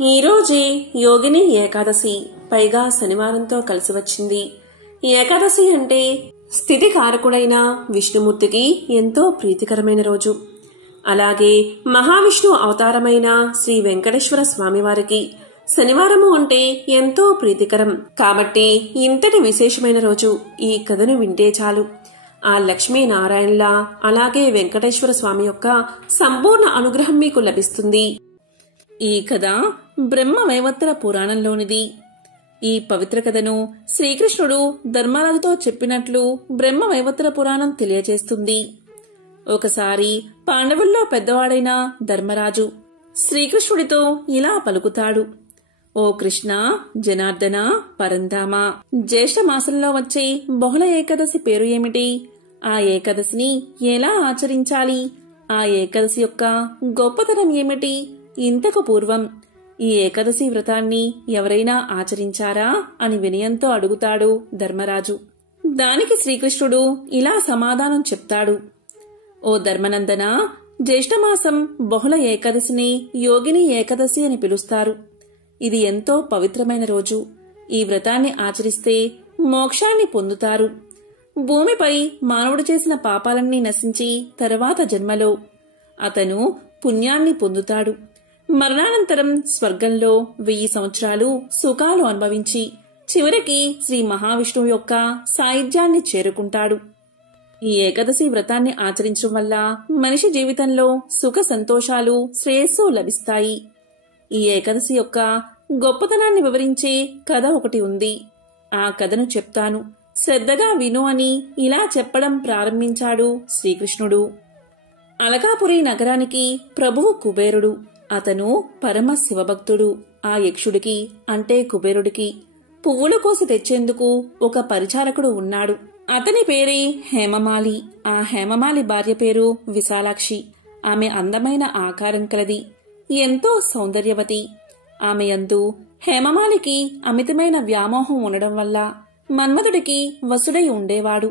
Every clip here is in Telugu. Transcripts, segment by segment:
ఈరోజే యోగిని ఏకాదశి, పైగా శనివారంతో కలిసి వచ్చింది. ఏకాదశి అంటే స్థితి కారకుడైన విష్ణుమూర్తికి ఎంతో ప్రీతికరమైన రోజు. అలాగే మహావిష్ణు అవతారమైన శ్రీ వెంకటేశ్వర స్వామివారికి శనివారము అంటే ఎంతో ప్రీతికరం. కాబట్టి ఇంతటి విశేషమైన రోజు ఈ కథను వింటే చాలు ఆ లక్ష్మీనారాయణలా అలాగే వెంకటేశ్వర స్వామి యొక్క సంపూర్ణ అనుగ్రహం మీకు లభిస్తుంది. ఈ కథ బ్రహ్మ వైవత్ర పురాణంలోనిది. ఈ పవిత్ర కథను శ్రీకృష్ణుడు ధర్మరాజుతో చెప్పినట్లు బ్రహ్మ వైవత్ర పురాణం తెలియజేస్తుంది. ఒకసారి పాండవుల్లో పెద్దవాడైన ధర్మరాజు శ్రీకృష్ణుడితో ఇలా పలుకుతాడు: ఓ కృష్ణ, జనార్దన, పరంధామ, జ్యేష్ఠ మాసంలో వచ్చే బహుళ ఏకాదశి పేరు ఏమిటి? ఆ ఏకాదశిని ఎలా ఆచరించాలి? ఆ ఏకాదశి యొక్క గొప్పతనం ఏమిటి? ఇంతకు పూర్వం ఈ ఏకాదశి వ్రతాన్ని ఎవరైనా ఆచరించారా అని వినయంతో అడుగుతాడు ధర్మరాజు. దానికి శ్రీకృష్ణుడు ఇలా సమాధానం చెప్తాడు: ఓ ధర్మనందన, జ్యేష్ఠమాసం బహుళ ఏకాదశిని యోగిని ఏకాదశి అని పిలుస్తారు. ఇది ఎంతో పవిత్రమైన రోజు. ఈ వ్రతాన్ని ఆచరిస్తే మోక్షాన్ని పొందుతారు. భూమిపై మానవుడు చేసిన పాపాలన్నీ నశించి తరువాత జన్మలో అతను పుణ్యాన్ని పొందుతాడు. మరణానంతరం స్వర్గంలో 1000 సంవత్సరాలు సుఖాలు అనుభవించి చివరికి శ్రీ మహావిష్ణువు యొక్క సాయుధ్యాన్ని చేరుకుంటాడు. ఈ ఏకాదశి వ్రతాన్ని ఆచరించడం వల్ల మనిషి జీవితంలో సుఖ సంతోషాలు, శ్రేయస్సు లభిస్తాయి. ఈ ఏకాదశి యొక్క గొప్పతనాన్ని వివరించే కథ ఒకటి ఉంది. ఆ కథను చెప్తాను, శ్రద్ధగా విను అని ఇలా చెప్పడం ప్రారంభించాడు శ్రీకృష్ణుడు. అలకాపురి నగరానికి ప్రభువు కుబేరుడు. అతను పరమ శివభక్తుడు. ఆ యక్షుడికి అంటే కుబేరుడికి పువ్వుల కోసి తెచ్చేందుకు ఒక పరిచారకుడు ఉన్నాడు. అతని పేరే హేమమాలి. ఆ హేమమాలి భార్య పేరు విశాలాక్షి. ఆమె అందమైన ఆకారం కలది, ఎంతో సౌందర్యవతి. ఆమె యందు హేమమాలికి అమితమైన వ్యామోహం ఉండడం వల్ల మన్మథుడికి వసుడై ఉండేవాడు.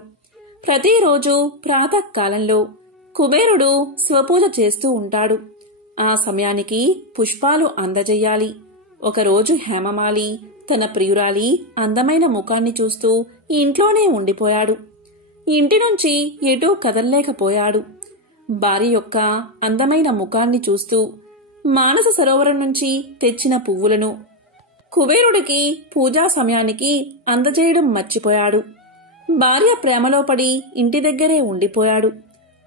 ప్రతిరోజు ప్రాతకాలంలో కుబేరుడు శివపూజ చేస్తూ ఉంటాడు. ఆ సమయానికి పుష్పాలు అందజేయాలి. ఒకరోజు హేమమాలి తన ప్రియురాలి అందమైన ముఖాన్ని చూస్తూ ఇంట్లోనే ఉండిపోయాడు. ఇంటి నుంచి ఎటూ కదల్లేకపోయాడు. భార్య యొక్క అందమైన ముఖాన్ని చూస్తూ మానస సరోవరం నుంచి తెచ్చిన పువ్వులను కుబేరుడికి పూజా సమయానికి అందజేయడం మర్చిపోయాడు. భార్య ప్రేమలో పడి ఇంటి దగ్గరే ఉండిపోయాడు.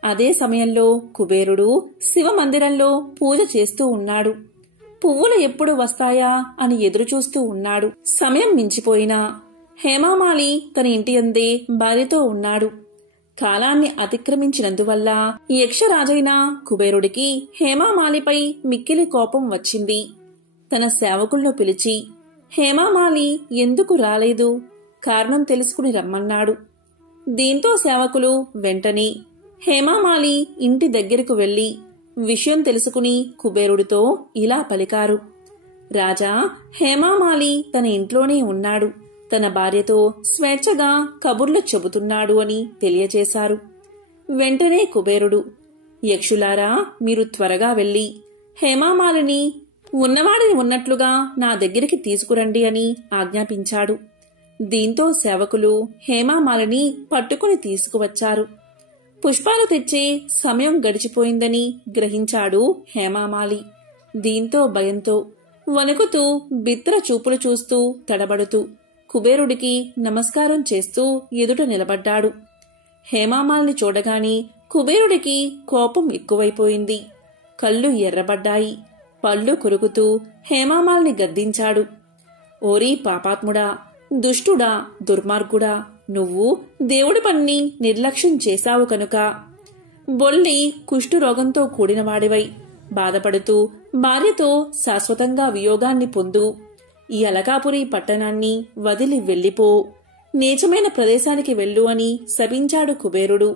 అదే సమయంలో కుబేరుడు శివ మందిరంలో పూజ చేస్తూ ఉన్నాడు. పువ్వులు ఎప్పుడు వస్తాయా అని ఎదురుచూస్తూ ఉన్నాడు. సమయం మించిపోయినా హేమమాలి తన ఇంటి అందే భార్యతో ఉన్నాడు. కాలాన్ని అతిక్రమించినందువల్ల యక్షరాజైన కుబేరుడికి హేమమాలిపై మిక్కిలి కోపం వచ్చింది. తన సేవకులను పిలిచి హేమమాలి ఎందుకు రాలేదు, కారణం తెలుసుకుని రమ్మన్నాడు. దీంతో సేవకులు వెంటనే హేమమాలి ఇంటి దగ్గరకు వెళ్లి విషయం తెలుసుకుని కుబేరుడితో ఇలా పలికారు: రాజా, హేమమాలి తన ఇంట్లోనే ఉన్నాడు. తన భార్యతో స్వేచ్ఛగా కబుర్లు చెబుతున్నాడు అని తెలియచేశారు. వెంటనే కుబేరుడు, యక్షులారా, మీరు త్వరగా వెళ్లి హేమమాలిని ఉన్నవాడిని ఉన్నట్లుగా నా దగ్గరికి తీసుకురండి అని ఆజ్ఞాపించాడు. దీంతో సేవకులు హేమమాలిని పట్టుకుని తీసుకువచ్చారు. పుష్పాలు తెచ్చే సమయం గడిచిపోయిందని గ్రహించాడు హేమమాలి. దీంతో భయంతో వణుకుతూ బిత్తర చూపులు చూస్తూ తడబడుతూ కుబేరుడికి నమస్కారం చేస్తూ ఎదుట నిలబడ్డాడు. హేమమాలిని చూడగాని కుబేరుడికి కోపం ఎక్కువైపోయింది. కళ్ళు ఎర్రబడ్డాయి. పళ్ళు కొరుకుతూ హేమమాలిని గద్దించాడు: ఓరీ పాపాత్ముడా, దుష్టుడా, దుర్మార్గుడా, నువ్వు దేవుడి పన్ని నిర్లక్ష్యం చేశావు కనుక బొల్లి కుష్ఠురోగంతో కూడినవాడివై బాధపడుతూ భార్యతో శాశ్వతంగా వియోగాన్ని పొందు. ఈ అలకాపురి పట్టణాన్ని వదిలి వెళ్లిపో, నీచమైన ప్రదేశానికి వెళ్ళు అని శపించాడు కుబేరుడు.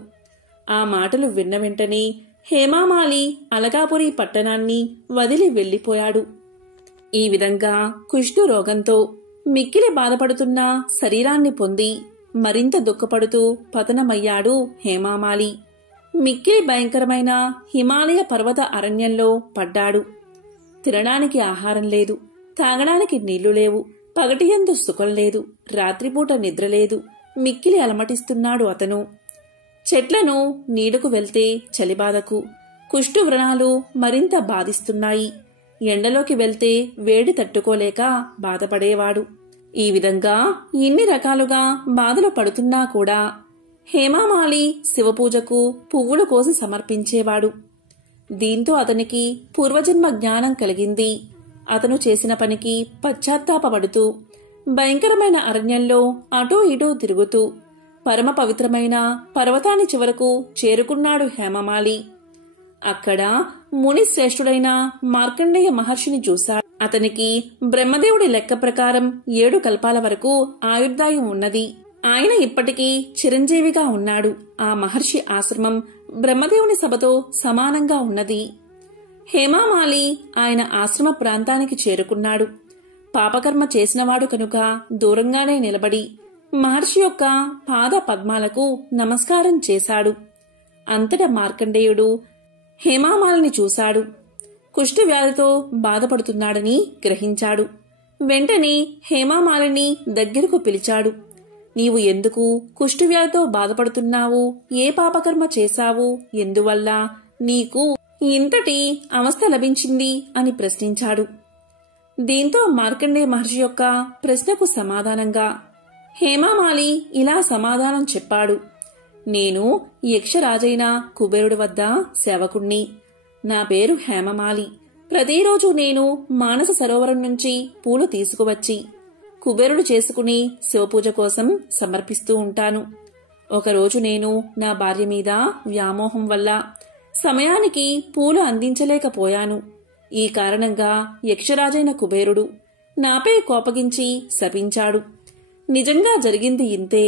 ఆ మాటలు విన్న వెంటనే హేమమాలి అలకాపురి పట్టణాన్ని వదిలి వెళ్లిపోయాడు. ఈ విధంగా కుష్ఠురోగంతో మిక్కిలి బాధపడుతున్న శరీరాన్ని పొంది మరింత దుఃఖపడుతూ పతనమయ్యాడు హేమమాలి. మిక్కిలి భయంకరమైన హిమాలయ పర్వత అరణ్యంలో పడ్డాడు. తినడానికి ఆహారం లేదు. తాగడానికి నీళ్లు లేవు. పగటియందు సుఖం లేదు, రాత్రిపూట నిద్రలేదు. మిక్కిలి అలమటిస్తున్నాడు అతను. చెట్లను నీడకు వెళ్తే చలిబాధకు, కుష్టు వ్రణాలు మరింత బాధిస్తున్నాయి. ఎండలోకి వెళ్తే వేడి తట్టుకోలేక బాధపడేవాడు. ఈ విధంగా ఇన్ని రకాలుగా బాధలు పడుతున్నా కూడా హేమామాలి శివపూజకు పువ్వులు కోసి సమర్పించేవాడు. దీంతో అతనికి పూర్వజన్మ జ్ఞానం కలిగింది. అతను చేసిన పనికి పశ్చాత్తాపపడుతూ భయంకరమైన అరణ్యంలో అటూ ఇటూ తిరుగుతూ పరమ పవిత్రమైన పర్వతాన్ని చివరకు చేరుకున్నాడు హేమమాలి. అక్కడ ముని శ్రేష్ఠుడైన మార్కండేయ మహర్షిని చూశాడు. అతనికి బ్రహ్మదేవుడి లెక్క ప్రకారం 7 కల్పాల వరకు ఆయుర్దాయం ఉన్నది. ఆయన ఇప్పటికీ చిరంజీవిగా ఉన్నాడు. ఆ మహర్షి ఆశ్రమం బ్రహ్మదేవుని సభతో సమానంగా ఉన్నది. హేమామాలి ఆయన ఆశ్రమ ప్రాంతానికి చేరుకున్నాడు. పాపకర్మ చేసినవాడు కనుక దూరంగానే నిలబడి మహర్షి యొక్క పాద పద్మాలకు నమస్కారం చేశాడు. అంతటా మార్కండేయుడు హేమామాలిని చూశాడు. కుష్ఠ వ్యాధితో బాధపడుతున్నాడని గ్రహించాడు. వెంటనే హేమామాలిని దగ్గరకు పిలిచాడు. నీవు ఎందుకు కుష్ఠవ్యాధితో బాధపడుతున్నావు? ఏ పాపకర్మ చేశావు? ఎందువల్ల నీకు ఇంతటి అవస్థ లభించింది అని ప్రశ్నించాడు. దీంతో మార్కండేయ మహర్షి యొక్క ప్రశ్నకు సమాధానంగా హేమామాలి ఇలా సమాధానం చెప్పాడు. నేను యక్షరాజైన కుబేరుడి వద్ద సేవకుణ్ణి. నా పేరు హేమమాలి. ప్రతిరోజు నేను మానస సరోవరం నుంచి పూలు తీసుకువచ్చి కుబేరుడు చేసుకుని శివపూజ కోసం సమర్పిస్తూ ఉంటాను. ఒకరోజు నేను నా భార్య మీద వ్యామోహం వల్ల సమయానికి పూలు అందించలేకపోయాను. ఈ కారణంగా యక్షరాజైన కుబేరుడు నాపై కోపగించి శపించాడు. నిజంగా జరిగింది ఇంతే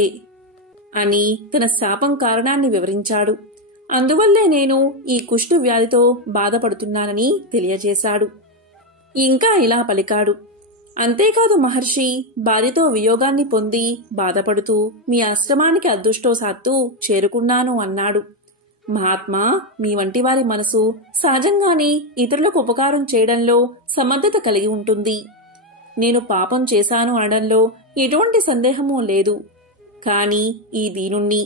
అని తన శాపం కారణాన్ని వివరించాడు. అందువల్లే నేను ఈ కుష్టు వ్యాధితో బాధపడుతున్నానని తెలియజేశాడు. ఇంకా ఇలా పలికాడు. అంతేకాదు మహర్షి, భార్యతో వియోగాన్ని పొంది బాధపడుతూ మీ ఆశ్రమానికి అదృష్టవశాత్తు చేరుకున్నాను అన్నాడు. మహాత్మా, మీ వంటి వారి మనసు సహజంగానే ఇతరులకు ఉపకారం చేయడంలో సమర్థత కలిగి ఉంటుంది. నేను పాపం చేశాను అనడంలో ఎటువంటి సందేహమూ లేదు. కాని ఈ దీనుణ్ణి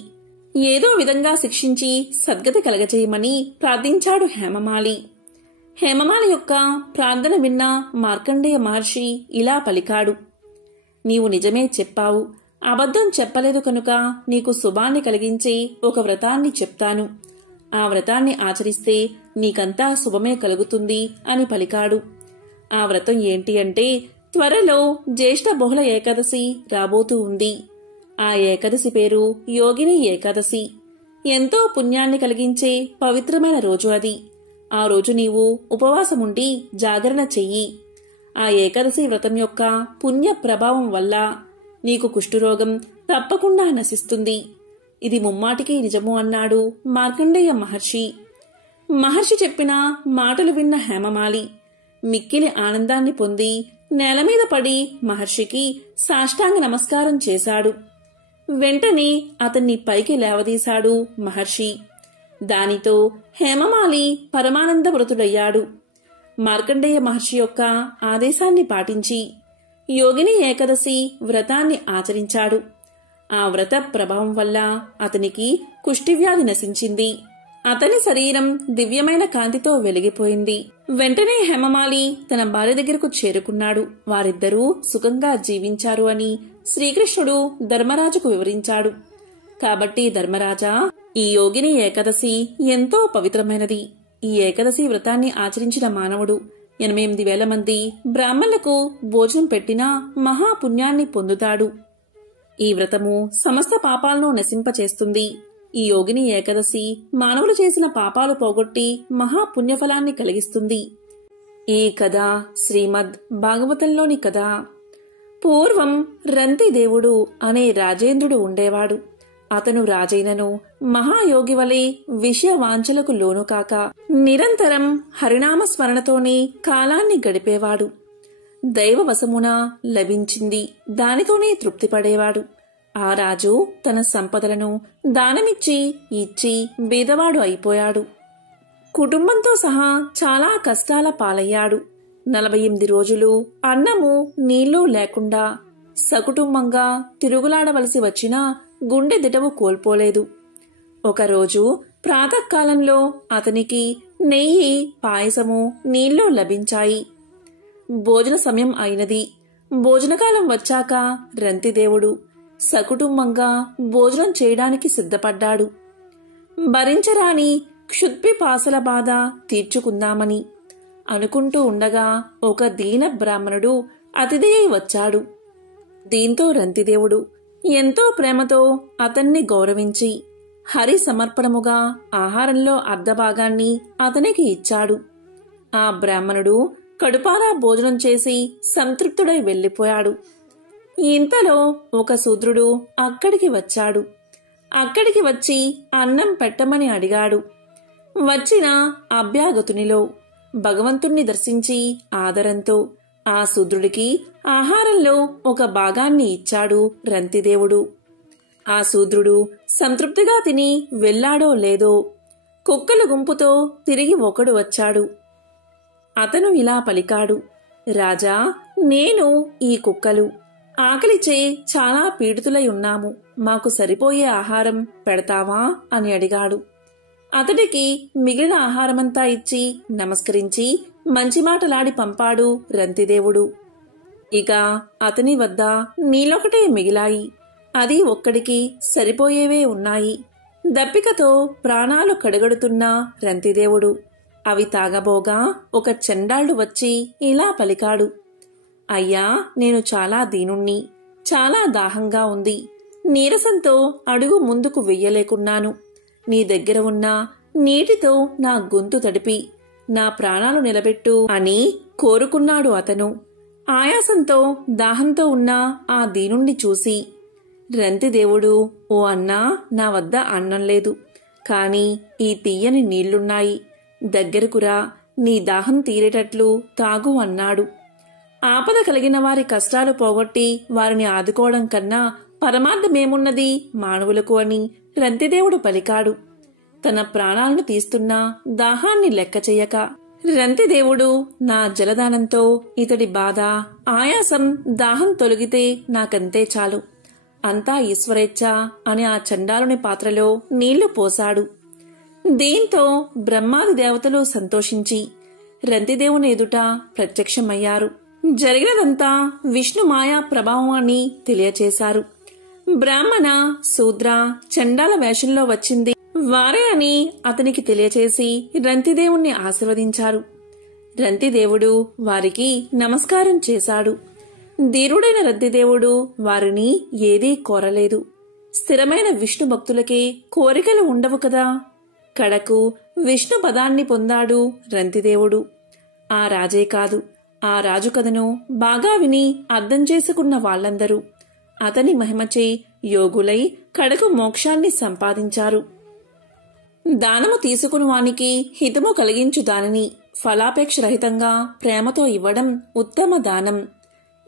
ఏదో విధంగా శిక్షించి సద్గతి కలగజేయమని ప్రార్థించాడు హేమమాలి. హేమమాలి యొక్క ప్రార్థన విన్న మార్కండేయ మహర్షి ఇలా పలికాడు. నీవు నిజమే చెప్పావు. అబద్ధం చెప్పలేదు కనుక నీకు శుభాన్ని కలిగించే ఒక వ్రతాన్ని చెప్తాను. ఆ వ్రతాన్ని ఆచరిస్తే నీకంతా శుభమే కలుగుతుంది అని పలికాడు. ఆ వ్రతం ఏంటి అంటే, త్వరలో జ్యేష్ఠ బహుళ ఏకాదశి రాబోతూ ఉంది. ఆ ఏకాదశి పేరు యోగిని ఏకాదశి. ఎంతో పుణ్యాన్ని కలిగించే పవిత్రమైన రోజు అది. ఆ రోజు నీవు ఉపవాసముండి జాగరణ చెయ్యి. ఆ ఏకాదశి వ్రతం యొక్క పుణ్య ప్రభావం వల్ల నీకు కుష్ఠురోగం తప్పకుండా నశిస్తుంది. ఇది ముమ్మాటికి నిజము అన్నాడు మార్కండేయ మహర్షి. మహర్షి చెప్పిన మాటలు విన్న హేమమాలి మిక్కిలి ఆనందాన్ని పొంది నేలమీద పడి మహర్షికి సాష్టాంగ నమస్కారం చేశాడు. వెంటనే అతన్ని పైకి లేవదీశాడు మహర్షి. దానితో హేమమాలి పరమానందభృతుడయ్యాడు. మార్కండేయ మహర్షి యొక్క ఆదేశాన్ని పాటించి యోగిని ఏకాదశి వ్రతాన్ని ఆచరించాడు. ఆ వ్రత ప్రభావం వల్ల అతనికి కుష్ఠవ్యాధి నశించింది. అతని శరీరం దివ్యమైన కాంతితో వెలిగిపోయింది. వెంటనే హేమమాలి తన భార్య దగ్గరకు చేరుకున్నాడు. వారిద్దరూ సుఖంగా జీవించారు అని శ్రీకృష్ణుడు ధర్మరాజుకు వివరించాడు. కాబట్టి ధర్మరాజా, ఈ యోగిని ఏకాదశి ఎంతో పవిత్రమైనది. ఈ ఏకాదశి వ్రతాన్ని ఆచరించిన మానవుడు 88,000 మంది బ్రాహ్మణులకు భోజనం పెట్టినా మహాపుణ్యాన్ని పొందుతాడు. ఈ వ్రతము సమస్త పాపాలను నశింపచేస్తుంది. ఈ యోగిని ఏకాదశి మానవులు చేసిన పాపాలు పోగొట్టి మహాపుణ్యఫలాన్ని కలిగిస్తుంది. ఈ కథ శ్రీమద్ భాగవతంలోని కథ. పూర్వం రంతిదేవుడు అనే రాజేంద్రుడు ఉండేవాడు. అతను రాజైనను మహాయోగి వలె విషయ వాంఛలకు లోను కాక నిరంతరం హరినామ స్మరణతోనే కాలాన్ని గడిపేవాడు. దైవవశమున లభించింది దానితోనే తృప్తిపడేవాడు. ఆ రాజు తన సంపదలను దానమిచ్చి ఇచ్చి బీదవాడు అయిపోయాడు. కుటుంబంతో సహా చాలా కష్టాల పాలయ్యాడు. 48 రోజులు అన్నము నీళ్లు లేకుండా సకుటుంబంగా తిరుగులాడవలసి వచ్చినా గుండె దిటవు కోల్పోలేదు. ఒకరోజు ప్రాతకాలంలో అతనికి నెయ్యి, పాయసము, నీళ్లు లభించాయి. భోజన సమయం అయినది. భోజనకాలం వచ్చాక రంతిదేవుడు సకుటుంబంగా భోజనం చేయడానికి సిద్ధపడ్డాడు. భరించరాని క్షుద్పిపాసల బాధ తీర్చుకుందామని అనుకుంటూ ఉండగా ఒక దీన బ్రాహ్మణుడు అతిథి అయి వచ్చాడు. దీంతో రంతిదేవుడు ఎంతో ప్రేమతో అతన్ని గౌరవించి హరి సమర్పణముగా ఆహారంలో అర్ధభాగాన్ని అతనికి ఇచ్చాడు. ఆ బ్రాహ్మణుడు కడుపారా భోజనం చేసి సంతృప్తుడై వెళ్లిపోయాడు. ఇంతలో ఒక శూద్రుడు అక్కడికి వచ్చాడు. అక్కడికి వచ్చి అన్నం పెట్టమని అడిగాడు. వచ్చిన అభ్యాగతునిలో భగవంతుణ్ణి దర్శించి ఆదరంతో ఆ శూద్రుడికి ఆహారంలో ఒక భాగాన్ని ఇచ్చాడు రంతిదేవుడు. ఆ శూద్రుడు సంతృప్తిగా తిని వెళ్లాడో లేదో కుక్కల గుంపుతో తిరిగి ఒకడు వచ్చాడు. అతను ఇలా పలికాడు, రాజా, నేను ఈ కుక్కలు ఆకలిచే చాలా పీడితులై ఉన్నాము. మాకు సరిపోయే ఆహారం పెడతావా అని అడిగాడు. అతడికి మిగిలిన ఆహారమంతా ఇచ్చి నమస్కరించి మంచి మాటలాడి పంపాడు రంతిదేవుడు. ఇక అతని వద్ద నీళ్ళొకటే మిగిలాయి. అది ఒక్కడికి సరిపోయేవే ఉన్నాయి. దప్పికతో ప్రాణాలు కడగడుతున్న రంతిదేవుడు అవి తాగబోగా ఒక చండాలుడు వచ్చి ఇలా పలికాడు, అయ్యా, నేను చాలా దీనుణ్ణి. చాలా దాహంగా ఉంది. నీరసంతో అడుగు ముందుకు వెయ్యలేకున్నాను. నీ దగ్గర ఉన్న నీటితో నా గొంతు తడిపి నా ప్రాణాలు నిలబెట్టు అని కోరుకున్నాడు అతను. ఆయాసంతో దాహంతో ఉన్న ఆ దీనుణ్ణి చూసి రంతిదేవుడు, ఓ అన్నా, నా వద్ద అన్నం లేదు, కాని ఈ తీయని నీళ్లున్నాయి. దగ్గరకురా, నీ దాహం తీరేటట్లు తాగు అన్నాడు. ఆపద కలిగిన వారి కష్టాలు పోగొట్టి వారిని ఆదుకోవడం కన్నా పరమార్థమేమున్నది మానవులకు అని రంతిదేవుడు పలికాడు. తన ప్రాణాలను తీస్తున్నా దాహాన్ని లెక్క చెయ్యక రంతిదేవుడు నా జలదానంతో ఇతడి బాధ, ఆయాసం, దాహం తొలగితే నాకంతే చాలు, అంతా ఈశ్వరేచ్ఛ అని ఆ చండాలుని పాత్రలో నీళ్లు పోశాడు. దీంతో బ్రహ్మాది దేవతలు సంతోషించి రంతిదేవుని ఎదుట ప్రత్యక్షమయ్యారు. జరిగినదంతా విష్ణు మాయా ప్రభావం అని తెలియచేశారు. బ్రాహ్మణ, శూద్ర, చండాల వేషంలో వచ్చింది వారే అని అతనికి తెలియచేసి రంతిదేవుణ్ణి ఆశీర్వదించారు. రంతిదేవుడు వారికి నమస్కారం చేశాడు. ధీరుడైన రంతిదేవుడు వారిని ఏదీ కోరలేదు. స్థిరమైన విష్ణు భక్తులకే కోరికలు ఉండవు కదా. కడకు విష్ణు పదాన్ని పొందాడు రంతిదేవుడు. ఆ రాజే కాదు, ఆ రాజు కథను బాగా విని అర్థం చేసుకున్న వాళ్లందరూ అతని మహిమచే యోగులై కడకు మోక్షాన్ని సంపాదించారు. దానము తీసుకుని వానికి హితము కలిగించు దానిని ఫలాపేక్ష రహితంగా ప్రేమతో ఇవ్వడం ఉత్తమ దానం.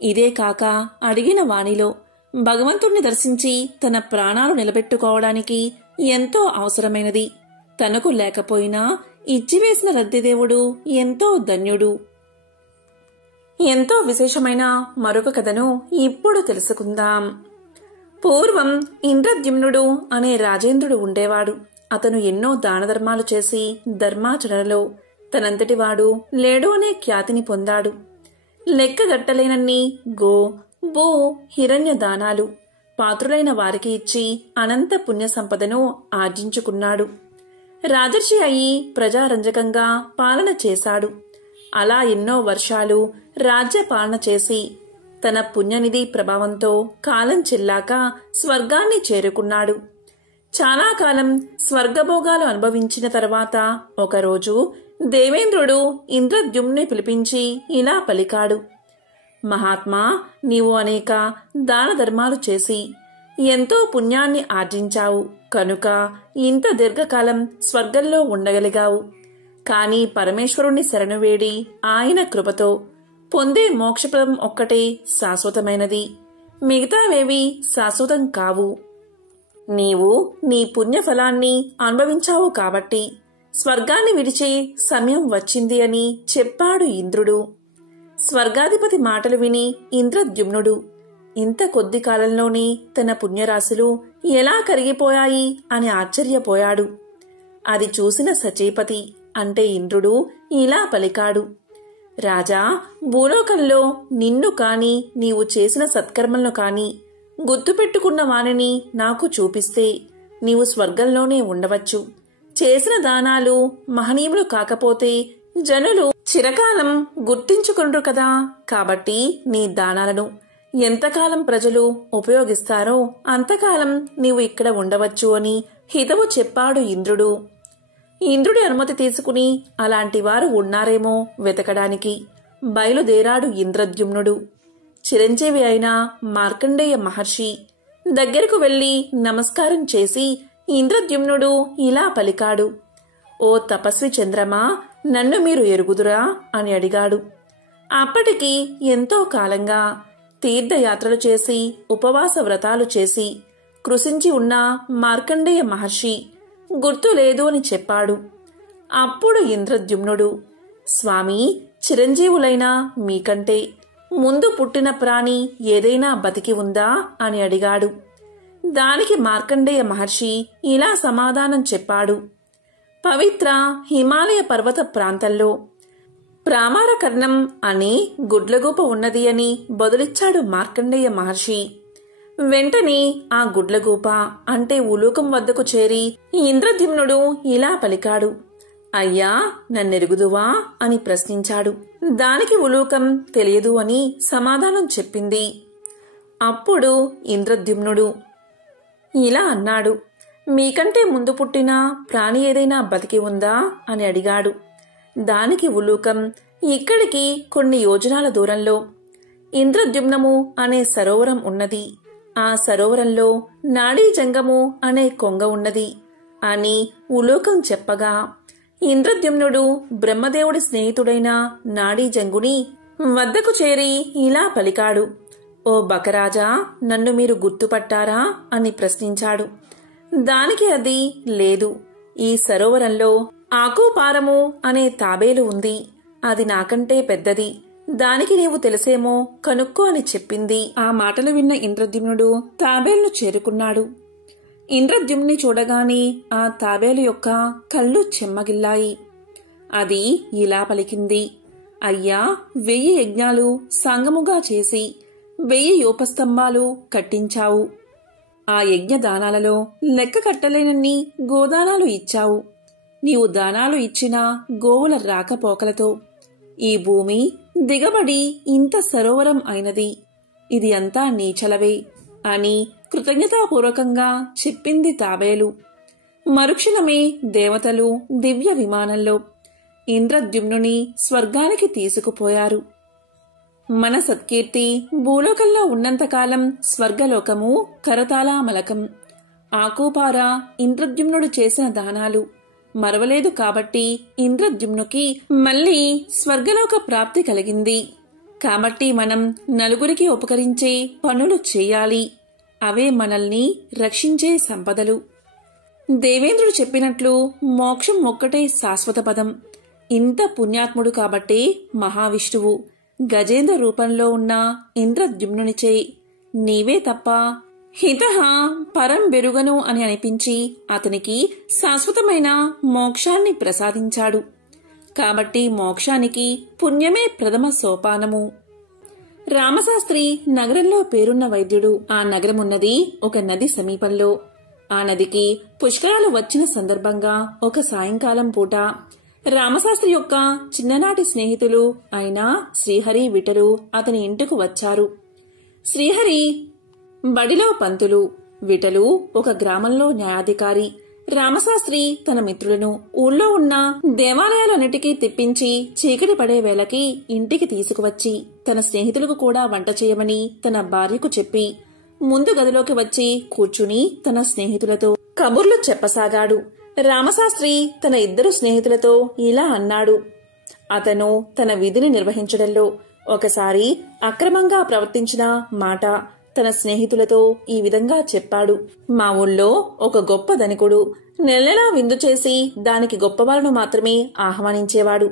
ఇదే కాక అడిగిన వానిలో భగవంతుణ్ణి దర్శించి తన ప్రాణాలు నిలబెట్టుకోవడానికి ఎంతో అవసరమైనది. తనకు లేకపోయినా ఇచ్చివేసిన రంతిదేవుడు ఎంతో ధన్యుడు. ఎంతో విశేషమైన మరొక కథను ఇప్పుడు తెలుసుకుందాం. పూర్వం ఇంద్రద్యుమ్నుడు అనే రాజేంద్రుడు ఉండేవాడు. అతను ఎన్నో దానధర్మాలు చేసి ధర్మాచరణలో తనంతటివాడు లేడు అనే ఖ్యాతిని పొందాడు. లెక్కగట్టలేనన్ని గో, భూ, హిరణ్య దానాలు పాత్రులైన వారికి ఇచ్చి అనంత పుణ్య సంపదను ఆర్జించుకున్నాడు. రాజర్షి అయి ప్రజారంజకంగా పాలన చేశాడు. అలా ఎన్నో వర్షాలు రాజ్య పాలన చేసి తన పుణ్యనిధి ప్రభావంతో కాలం చెల్లాక స్వర్గాన్ని చేరుకున్నాడు. చాలా కాలం స్వర్గభోగాలు అనుభవించిన తర్వాత ఒకరోజు దేవేంద్రుడు ఇంద్రద్యుమ్ని పిలిపించి ఇలా పలికాడు, మహాత్మా, నీవు అనేక దాన ధర్మాలు చేసి ఎంతో పుణ్యాన్ని ఆర్జించావు కనుక ఇంత దీర్ఘకాలం స్వర్గంలో ఉండగలిగావు. కాని పరమేశ్వరుణ్ణి శరణువేడి ఆయన కృపతో పొందే మోక్షప్రదం ఒక్కటే శాశ్వతమైనది. మిగతావేవి శాశ్వతం కావు. నీవు నీ పుణ్యఫలాన్ని అనుభవించావు కాబట్టి స్వర్గాన్ని విడిచే సమయం వచ్చింది అని చెప్పాడు ఇంద్రుడు. స్వర్గాధిపతి మాటలు విని ఇంద్రద్యుమ్నుడు ఇంత కొద్ది కాలంలోనే తన పుణ్యరాశులు ఎలా కరిగిపోయాయి అని ఆశ్చర్యపోయాడు. అది చూసిన సచీపతి అంటే ఇంద్రుడు ఇలా పలికాడు, రాజా, భూలోకంలో నిన్ను కాని నీవు చేసిన సత్కర్మలను కాని గుర్తుపెట్టుకున్న వానిని నాకు చూపిస్తే నీవు స్వర్గంలోనే ఉండవచ్చు. చేసిన దానాలు మహనీయులు కాకపోతే జనులు చిరకాలం గుర్తించుకుండ్రు కదా. కాబట్టి నీ దానాలను ఎంతకాలం ప్రజలు ఉపయోగిస్తారో అంతకాలం నీవు ఇక్కడ ఉండవచ్చు అని హితవు చెప్పాడు ఇంద్రుడు. ఇంద్రుడి అనుమతి తీసుకుని అలాంటి వారు ఉన్నారేమో వెతకడానికి బయలుదేరాడు ఇంద్రద్యుమ్నుడు. చిరంజీవి అయిన మార్కండేయ మహర్షి దగ్గరకు వెళ్లి నమస్కారం చేసి ఇంద్రద్యుమ్నుడు ఇలా పలికాడు, ఓ తపస్వి చంద్రమా, నన్ను మీరు ఎరుగుదురా అని అడిగాడు. అప్పటికి ఎంతో కాలంగా తీర్థయాత్రలు చేసి ఉపవాస వ్రతాలు చేసి కృషించి ఉన్న మార్కండేయ మహర్షి గుర్తు లేదు అని చెప్పాడు. అప్పుడు ఇంద్రద్యుమ్నుడు, స్వామి, చిరంజీవులైన మీకంటే ముందు పుట్టిన ప్రాణి ఏదైనా బతికి ఉందా అని అడిగాడు. దానికి మార్కండేయ మహర్షి ఇలా సమాధానం చెప్పాడు, పవిత్ర హిమాలయ పర్వత ప్రాంతంలో ప్రామారకర్ణం అనే గుడ్లగూప ఉన్నది అని బదులిచ్చాడు మార్కండేయ మహర్షి. వెంటనే ఆ గుడ్లగూప అంటే ఉలూకం వద్దకు చేరి ఇంద్రద్యుమ్నుడు ఇలా పలికాడు, అయ్యా, నన్నెరుగుదువా అని ప్రశ్నించాడు. దానికి ఉలూకం తెలియదు అని సమాధానం చెప్పింది. అప్పుడు ఇంద్రద్యుమ్నుడు ఇలా అన్నాడు, మీకంటే ముందు పుట్టిన ప్రాణి ఏదైనా బతికి ఉందా అని అడిగాడు. దానికి ఉలూకం, ఇక్కడికి కొన్ని యోజనాల దూరంలో ఇంద్రద్యుమ్నము అనే సరోవరం ఉన్నది. ఆ సరోవరంలో నాడీజంగము అనే కొంగ ఉన్నది అని ఉలూకం చెప్పగా ఇంద్రద్యుమ్నుడు బ్రహ్మదేవుడి స్నేహితుడైన నాడీజంగుని వద్దకు చేరి ఇలా పలికాడు, ఓ బకరాజా, నన్ను మీరు గుర్తుపట్టారా అని ప్రశ్నించాడు. దానికి అది, లేదు, ఈ సరోవరంలో ఆకుపారము అనే తాబేలు ఉంది. అది నాకంటే పెద్దది. దానికి నీవు తెలిసేమో కనుక్కో అని చెప్పింది. ఆ మాటలు విన్న ఇంద్రద్యుమ్నుడు తాబేలును చేరుకున్నాడు. ఇంద్రద్యుమ్ని చూడగానే ఆ తాబేలు యొక్క కళ్ళు చెమ్మగిల్లాయి. అది ఇలా పలికింది, అయ్యా, 1000 యజ్ఞాలు సాంగముగా చేసి 1000 యోపస్తంభాలు కట్టించావు. ఆ యజ్ఞ దానాలలో లెక్క కట్టలేనన్ని గోదానాలు ఇచ్చావు. నీవు దానాలు ఇచ్చిన గోవుల రాకపోకలతో ఈ భూమి దిగబడి ఇంత సరోవరం అయినది. ఇది అంతా నీ చలవే అని కృతజ్ఞతాపూర్వకంగా చెప్పింది తాబేలు. మరుక్షణమే దేవతలు దివ్య విమానంలో ఇంద్రద్యుమ్నుని స్వర్గానికి తీసుకుపోయారు. మన సత్కీర్తి భూలోకంలో ఉన్నంతకాలం స్వర్గలోకము కరతాళామలకం. ఆకుపార ఇంద్రద్యుమ్నుడు చేసిన దానాలు మరవలేదు కాబట్టి ఇంద్రద్యుమ్నుకి మళ్లీ స్వర్గలోక ప్రాప్తి కలిగింది. కాబట్టి మనం నలుగురికి ఉపకరించే పనులు చేయాలి. అవే మనల్ని రక్షించే సంపదలు. దేవేంద్రుడు చెప్పినట్లు మోక్షం ఒక్కటే శాశ్వత పదం. ఇంత పుణ్యాత్ముడు కాబట్టే మహావిష్ణువు గజేంద్ర రూపంలో ఉన్న ఇంద్రద్యుమ్నునిచే నీవే తప్ప హితః పరం బెరుగను అని అనిపించి అతనికి శాశ్వతమైన మోక్షాన్ని ప్రసాదించాడు. కాబట్టి మోక్షానికి పుణ్యమే ప్రథమ సోపానము. రామశాస్త్రి నగరంలో పేరున్న వైద్యుడు. ఆ నగరమున్నది ఒక నది సమీపంలో. ఆ నదికి పుష్కరాలు వచ్చిన సందర్భంగా ఒక సాయంకాలం పూట రామశాస్త్రి యొక్క చిన్ననాటి స్నేహితులు అయిన శ్రీహరి, విఠలు అతని ఇంటికి వచ్చారు. శ్రీహరి బడిలో పంతులు, విఠలు ఒక గ్రామంలో న్యాయాధికారి. రామశాస్త్రి తన మిత్రులను ఊళ్ళో ఉన్న దేవాలయాలన్నిటికీ తిప్పించి చీకటి పడే వేళకి ఇంటికి తీసుకువచ్చి తన స్నేహితులకు కూడా వంట చేయమని తన భార్యకు చెప్పి ముందు గదిలోకి వచ్చి కూర్చుని తన స్నేహితులతో కబుర్లు చెప్పసాగాడు. రామశాస్త్రి తన 2 స్నేహితులతో ఇలా అన్నాడు. అతను తన విధిని నిర్వహించడంలో ఒకసారి అక్రమంగా ప్రవర్తించిన మాట తన స్నేహితులతో ఈ విధంగా చెప్పాడు. మా ఊళ్ళో ఒక గొప్ప ధనికుడు నెలలా విందు చేసి దానికి గొప్పవాళ్లను మాత్రమే ఆహ్వానించేవాడు.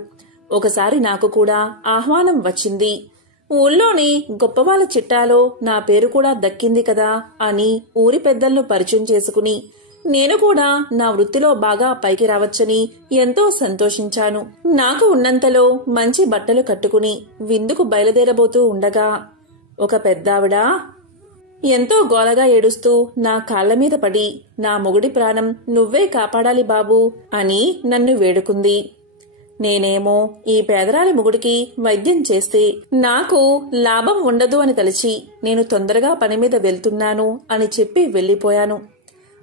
ఒకసారి నాకు కూడా ఆహ్వానం వచ్చింది. ఊళ్ళోని గొప్పవాళ్ళ చిట్టాలో నా పేరు కూడా దక్కింది కదా అని ఊరి పెద్దలను పరిచయం చేసుకుని నేను కూడా నా వృత్తిలో బాగా పైకి రావచ్చని ఎంతో సంతోషించాను. నాకు ఉన్నంతలో మంచి బట్టలు కట్టుకుని విందుకు బయలుదేరబోతూ ఉండగా ఒక పెద్దావిడ ఎంతో గోలగా ఏడుస్తూ నా కాళ్లమీద పడి నా మొగుడి ప్రాణం నువ్వే కాపాడాలి బాబూ అని నన్ను వేడుకుంది. నేనేమో ఈ పేదరాలి మొగుడికి వైద్యం చేస్తే నాకు లాభం ఉండదు అని తలచి నేను తొందరగా పనిమీద వెళ్తున్నాను అని చెప్పి వెళ్లిపోయాను.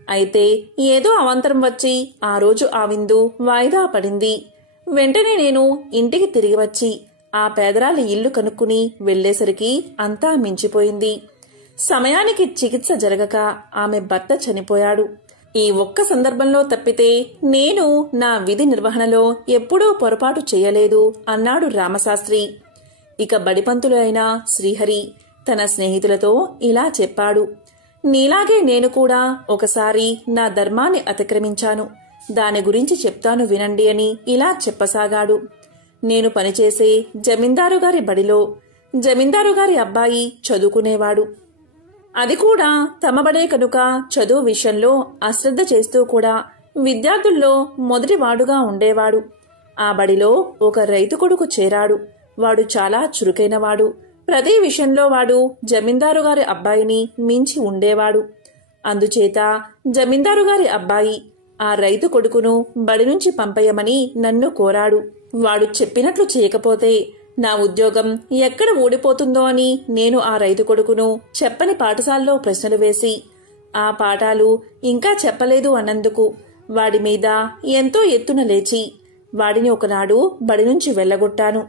అయితే ఏదో అవాంతరం వచ్చి ఆ రోజు ఆ విందు వాయిదా పడింది. వెంటనే నేను ఇంటికి తిరిగి వచ్చి ఆ పేదరాలి ఇల్లు కనుక్కుని వెళ్లేసరికి అంతా మించిపోయింది. సమయానికి చికిత్స జరగక ఆమె భర్త చనిపోయాడు. ఈ ఒక్క సందర్భంలో తప్పితే నేను నా విధి నిర్వహణలో ఎప్పుడూ పొరపాటు చేయలేదు అన్నాడు రామశాస్త్రి. ఇక బడిపంతులు అయిన శ్రీహరి తన స్నేహితులతో ఇలా చెప్పాడు. నీలాగే నేను కూడా ఒకసారి నా ధర్మాన్ని అతిక్రమించాను. దాని గురించి చెప్తాను వినండి అని ఇలా చెప్పసాగాడు. నేను పనిచేసే జమీందారుగారి బడిలో జమీందారుగారి అబ్బాయి చదువుకునేవాడు. అది కూడా తమ బడే కనుక చదువు విషయంలో అశ్రద్ధ చేస్తూ కూడా విద్యార్థుల్లో మొదటివాడుగా ఉండేవాడు. ఆ బడిలో ఒక రైతు కొడుకు చేరాడు. వాడు చాలా చురుకైనవాడు. ప్రతి విషయంలో వాడు జమీందారుగారి అబ్బాయిని మించి ఉండేవాడు. అందుచేత జమీందారుగారి అబ్బాయి ఆ రైతు కొడుకును బడి నుంచి పంపేయమని నన్ను కోరాడు. వాడు చెప్పినట్లు చేయకపోతే నా ఉద్యోగం ఎక్కడ ఊడిపోతుందో అని నేను ఆ రైతు కొడుకును చెప్పని పాఠశాలలో ప్రశ్నలు వేసి ఆ పాఠాలు ఇంకా చెప్పలేదు అన్నందుకు వాడి మీద ఎంతో ఎత్తున లేచి వాడిని ఒకనాడు బడి నుంచి వెళ్లగొట్టాను.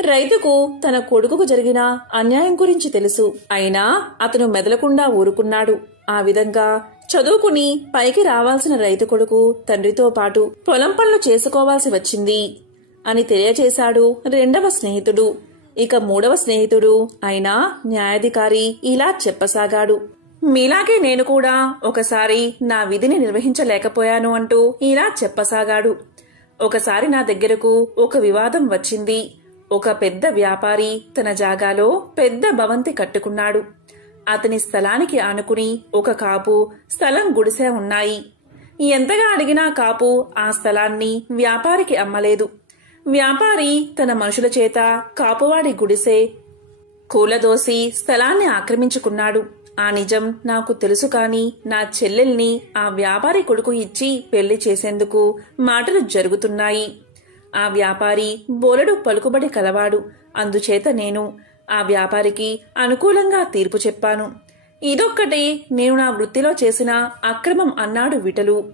రైతుకు తన కొడుకుకు జరిగిన అన్యాయం గురించి తెలుసు. అయినా అతను మెదలకుండా ఊరుకున్నాడు. ఆ విధంగా చదువుకుని పైకి రావాల్సిన రైతు కొడుకు తండ్రితో పాటు పొలం పనులు చేసుకోవాల్సి వచ్చింది అని తెలియచేశాడు రెండవ స్నేహితుడు. ఇక మూడవ స్నేహితుడు అయినా న్యాయాధికారి ఇలా చెప్పసాగాడు. మీలాగే నేను కూడా ఒకసారి నా విధిని నిర్వహించలేకపోయాను అంటూ ఇలా చెప్పసాగాడు. ఒకసారి నా దగ్గరకు ఒక వివాదం వచ్చింది. ఒక పెద్ద వ్యాపారి తన జాగాలో పెద్ద భవంతి కట్టుకున్నాడు. అతని స్థలానికి ఆనుకుని ఒక కాపు స్థలం గుడిసె ఉన్నాయి. ఎంతగా అడిగినా కాపు ఆ స్థలాన్ని వ్యాపారికి అమ్మలేదు. వ్యాపారి తన మనుషుల చేత కాపువాడి గుడిసె కూలదోసి స్థలాన్ని ఆక్రమించుకున్నాడు. ఆ నిజం నాకు తెలుసు కాని నా చెల్లెల్ని ఆ వ్యాపారి కొడుకు ఇచ్చి పెళ్లి చేసేందుకు మాటలు జరుగుతున్నాయి. ఆ వ్యాపారి బోలెడు పలుకుబడి కలవాడు. అందుచేత నేను ఆ వ్యాపారికి అనుకూలంగా తీర్పు చెప్పాను. ఇదొక్కటే నేను నా వృత్తిలో చేసిన అక్రమం అన్నాడు విఠలు.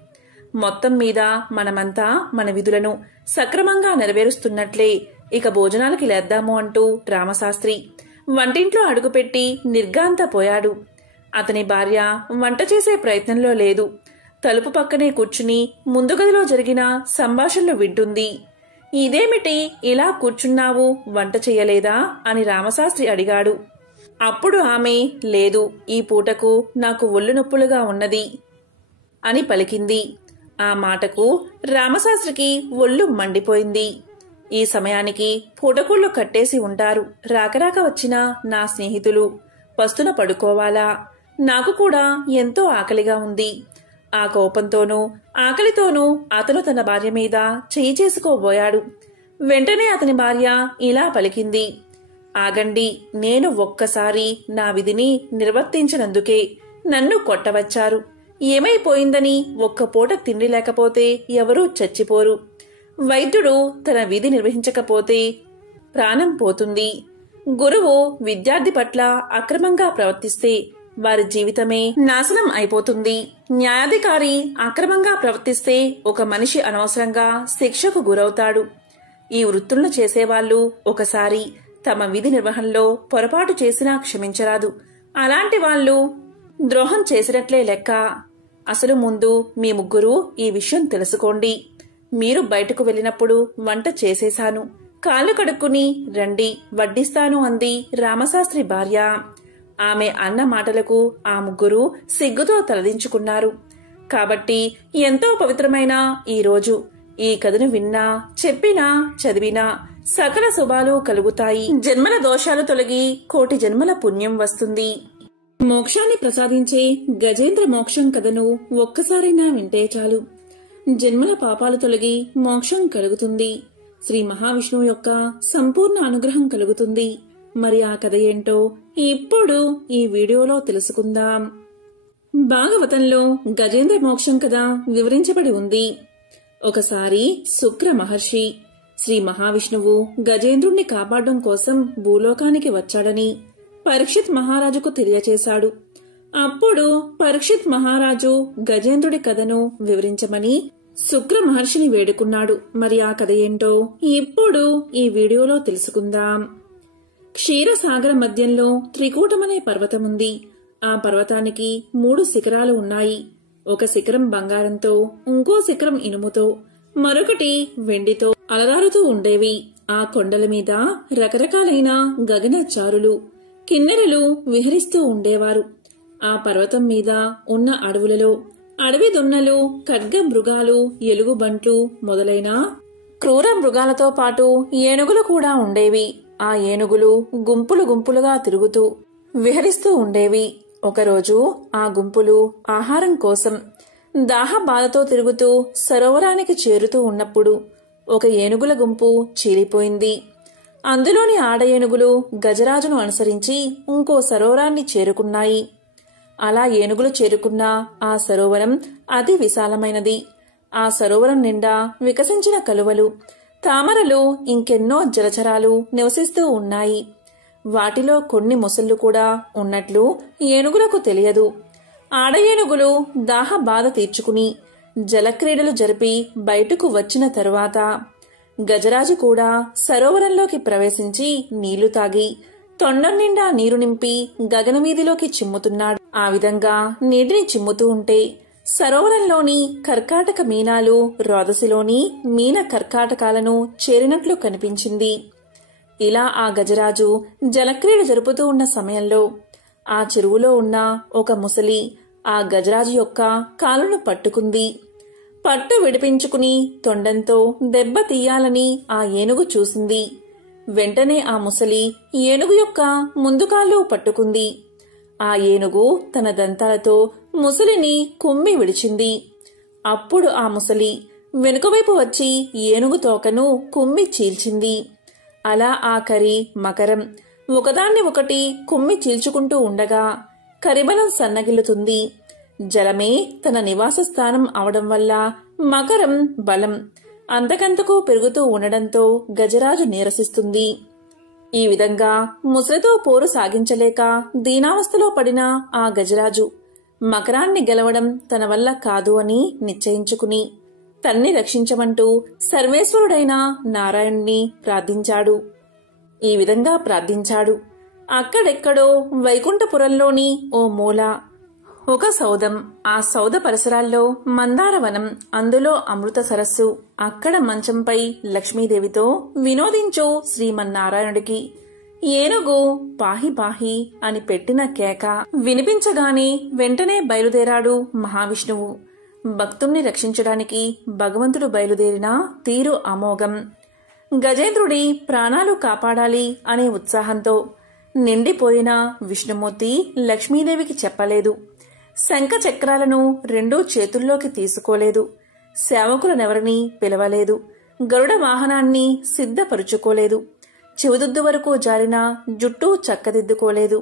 మొత్తం మీద మనమంతా మన విధులను సక్రమంగా నెరవేరుస్తున్నట్లే. ఇక భోజనాలకి లేద్దాము అంటూ రామశాస్త్రి వంటింట్లో అడుగుపెట్టి నిర్గాంతపోయాడు. అతని భార్య వంట చేసే ప్రయత్నంలో లేదు. తలుపు పక్కనే కూర్చుని ముందు గదిలో జరిగిన సంభాషణలు వింటుంది. ఇదేమిటి ఇలా కూర్చున్నావు, వంట చెయ్యలేదా అని రామశాస్త్రి అడిగాడు. అప్పుడు ఆమె లేదు, ఈ పూటకు నాకు ఒళ్ళు నొప్పులుగా ఉన్నది అని పలికింది. ఆ మాటకు రామశాస్త్రికి ఒళ్ళు మండిపోయింది. ఈ సమయానికి పూటకూళ్లు కట్టేసి ఉంటారు. రాకరాక వచ్చిన నా స్నేహితులు పస్తున పడుకోవాలా? నాకు కూడా ఎంతో ఆకలిగా ఉంది. ఆ కోపంతోనూ ఆకలితోనూ అతను తన భార్య మీద చేయి చేసుకోబోయాడు. వెంటనే అతని భార్య ఇలా పలికింది. ఆగండి, నేను ఒక్కసారి నా విధిని నిర్వర్తించినందుకే నన్ను కొట్టవచ్చారు. ఏమైపోయిందని ఒక్క పూట తిండి లేకపోతే ఎవరూ చచ్చిపోరు. వైద్యుడు తన విధి నిర్వహించకపోతే ప్రాణం పోతుంది. గురువు విద్యార్థి పట్ల అక్రమంగా ప్రవర్తిస్తే వారి జీవితమే నాశనం అయిపోతుంది. న్యాయాధికారి అక్రమంగా ప్రవర్తిస్తే ఒక మనిషి అనవసరంగా శిక్షకు గురవుతాడు. ఈ వృత్తులను చేసేవాళ్లు ఒకసారి తమ విధి నిర్వహణలో పొరపాటు చేసినా క్షమించరాదు. అలాంటి వాళ్లు ద్రోహం చేసినట్లే లెక్క. అసలు ముందు మీ ముగ్గురు ఈ విషయం తెలుసుకోండి. మీరు బయటకు వెళ్లినప్పుడు వంట చేసేశాను, కాళ్ళు కడుక్కుని రండి, వడ్డిస్తాను అంది రామశాస్త్రి భార్య. ఆమె అన్న మాటలకు ఆ ముగ్గురు సిగ్గుతో తలదించుకున్నారు. కాబట్టి ఎంతో పవిత్రమైన ఈ రోజు ఈ కథను విన్నా, చెప్పినా, చదివినా సకల శుభాలు కలుగుతాయి. జన్మల దోషాలు తొలగి కోటి జన్మల పుణ్యం వస్తుంది. మోక్షాన్ని ప్రసాదించే గజేంద్ర మోక్షం కథను ఒక్కసారైనా వింటే చాలు. జన్మల పాపాలు తొలగి మోక్షం కలుగుతుంది. శ్రీ మహావిష్ణువు యొక్క సంపూర్ణ అనుగ్రహం కలుగుతుంది. మరి ఆ కథ ఏంటో ఇప్పుడు ఈ వీడియోలో తెలుసుకుందాం. భాగవతంలో గజేంద్ర మోక్షం కథ వివరించబడి ఉంది. ఒకసారి శుక్ర మహర్షి శ్రీ మహావిష్ణువు గజేంద్రుణ్ణి కాపాడడం కోసం భూలోకానికి వచ్చాడని పరీక్షిత్ మహారాజుకు తెలియచేశాడు. అప్పుడు పరీక్షిత్ మహారాజు గజేంద్రుడి కథను వివరించమని శుక్ర మహర్షిని వేడుకున్నాడు. మరి ఆ కథ ఏంటో ఇప్పుడు ఈ వీడియోలో తెలుసుకుందాం. క్షీరసాగర మధ్యంలో త్రికూటమనే పర్వతముంది. ఆ పర్వతానికి 3 శిఖరాలు ఉన్నాయి. ఒక శిఖరం బంగారంతో, ఇంకో శిఖరం ఇనుముతో, మరొకటి వెండితో అలరారుతూ ఉండేవి. ఆ కొండల మీద రకరకాలైన గగనచారులు, కిన్నెరలు విహరిస్తూ ఉండేవారు. ఆ పర్వతం మీద ఉన్న అడవులలో అడవి దున్నలు, ఖడ్గ మృగాలు, ఎలుగుబంట్లు మొదలైన క్రూర మృగాలతో పాటు ఏనుగులు కూడా ఉండేవి. ఆ ఏనుగులు గుంపులు గుంపులుగా తిరుగుతూ విహరిస్తూ ఉండేవి. ఒకరోజు ఆ గుంపులు ఆహారం కోసం దాహ బాధతో తిరుగుతూ సరోవరానికి చేరుతూ ఉన్నప్పుడు ఒక ఏనుగుల గుంపు చీలిపోయింది. అందులోని ఆడ ఏనుగులు గజరాజును అనుసరించి ఇంకో సరోవరాన్ని చేరుకున్నాయి. అలా ఏనుగులు చేరుకున్న ఆ సరోవరం అతి విశాలమైనది. ఆ సరోవరం నిండా వికసించిన కలువలు, తామరలు, ఇంకెన్నో జలచరాలు నివసిస్తూ ఉన్నాయి. వాటిలో కొన్ని మొసళ్లు కూడా ఉన్నట్లు ఏనుగులకు తెలియదు. ఆడ ఏనుగులు దాహ బాధ తీర్చుకుని జలక్రీడలు జరిపి బయటకు వచ్చిన తరువాత గజరాజు కూడా సరోవరంలోకి ప్రవేశించి నీళ్లు తాగి తొండం నిండా నీరు నింపి గగనవీధిలోకి చిమ్ముతున్నాడు. ఆ విధంగా నీటిని చిమ్ముతూ ఉంటే సరోవరంలోని కర్కాటక మీనాలు రోదసిలోని మీన కర్కాటకాలను చేరినట్లు కనిపించింది. ఇలా ఆ గజరాజు జలక్రీడ జరుపుతూ ఉన్న సమయంలో ఆ చెరువులో ఉన్న ఒక ముసలి ఆ గజరాజు యొక్క కాలును పట్టుకుంది. పట్టు విడిపించుకుని తొండంతో దెబ్బ తీయాలని ఆ ఏనుగు చూసింది. వెంటనే ఆ ముసలి ఏనుగు యొక్క ముందు కాళ్ళు పట్టుకుంది. ఆ ఏనుగు తన దంతాలతో ముసలిని కుమ్మి విడిచింది. అప్పుడు ఆ ముసలి వెనుకవైపు వచ్చి ఏనుగు తోకను కుమ్మి చీల్చింది. అలా ఆ కరి మకరం ఒకదాన్ని ఒకటి కుమ్మి చీల్చుకుంటూ ఉండగా కరిబలం సన్నగిల్లుతుంది. జలమే తన నివాస స్థానం అవడం వల్ల మకరం బలం అంతకంతకు పెరుగుతూ ఉండడంతో గజరాజు నీరసిస్తుంది. ఈ విధంగా ముసలితో పోరు సాగించలేక దీనావస్థలో పడిన ఆ గజరాజు మకరాన్ని గెలవడం తన వల్ల కాదు అని నిశ్చయించుకుని తన్ని రక్షించమంటూ సర్వేశ్వరుడైన నారాయణుణ్ణి ప్రార్థించాడు. ఈ విధంగా ప్రార్థించాడు. అక్కడెక్కడో వైకుంఠపురంలోని ఓ మూల ఒక సౌధం. ఆ సౌధ పరిసరాల్లో మందారవనం, అందులో అమృత సరస్సు. అక్కడ మంచంపై లక్ష్మీదేవితో వినోదించు శ్రీమన్నారాయణుడికి ఏనుగు పాహి పాహి అని పెట్టిన కేక వినిపించగానే వెంటనే బయలుదేరాడు మహావిష్ణువు. భక్తుణ్ణి రక్షించడానికి భగవంతుడు బయలుదేరిన తీరు అమోఘం. గజేంద్రుడి ప్రాణాలు కాపాడాలి అనే ఉత్సాహంతో నిండిపోయిన విష్ణుమూర్తి లక్ష్మీదేవికి చెప్పలేదు. శంఖ చక్రాలను 2 చేతుల్లోకి తీసుకోలేదు. సేవకులనెవరినీ పిలవలేదు. గరుడ వాహనాన్ని సిద్ధపరుచుకోలేదు. చెవిదుద్దు వరకు జారిన జుట్టు చక్కదిద్దుకోలేదు.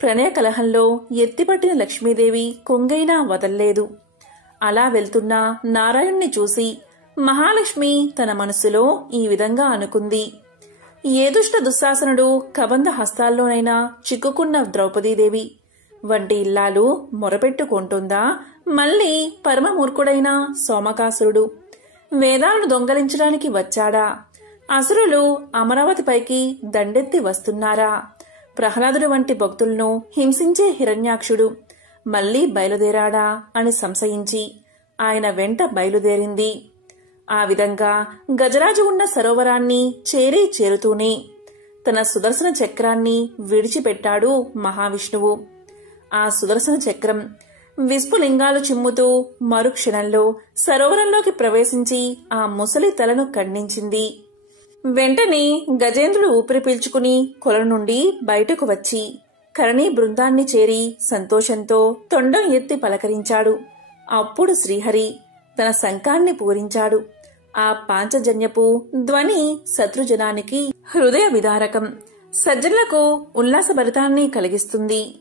ప్రణయ కలహంలో ఎత్తిపట్టిన లక్ష్మీదేవి కొంగైనా వదల్లేదు. అలా వెళ్తున్న నారాయణ్ణి చూసి మహాలక్ష్మి తన మనసులో ఈ విధంగా అనుకుంది. ఏ దుష్ట దుశ్శాసనుడు కబంధ హస్తాల్లోనైనా చిక్కుకున్న ద్రౌపదీదేవి వంటి ఇల్లాలు మొరపెట్టుకుంటుందా? మళ్లీ పరమమూర్ఖుడైన సోమకాసురుడు వేదాలను దొంగలించడానికి వచ్చాడా? అసురులు అమరావతిపైకి దండెత్తి వస్తున్నారా? ప్రహ్లాదుడు వంటి భక్తులను హింసించే హిరణ్యాక్షుడు మళ్లీ బయలుదేరాడా అని సంశయించి ఆయన వెంట బయలుదేరింది. ఆ విధంగా గజరాజు ఉన్న సరోవరాన్ని చేరుతూనే తన సుదర్శన చక్రాన్ని విడిచిపెట్టాడు మహావిష్ణువు. ఆ సుదర్శన చక్రం విస్ఫులింగాలు చిమ్ముతూ మరుక్షణంలో సరోవరంలోకి ప్రవేశించి ఆ ముసలి తలను ఖండించింది. వెంటనే గజేంద్రుడు ఊపిరి పీల్చుకుని కొల నుండి బయటకు వచ్చి కరణి బృందాన్ని చేరి సంతోషంతో తొండం ఎత్తి పలకరించాడు. అప్పుడు శ్రీహరి తన శంఖాన్ని పూరించాడు. ఆ పాంచజన్యపు ధ్వని శత్రుజనానికి హృదయ విదారకం, సజ్జనులకు ఉల్లాసభరితాన్ని కలిగిస్తుంది.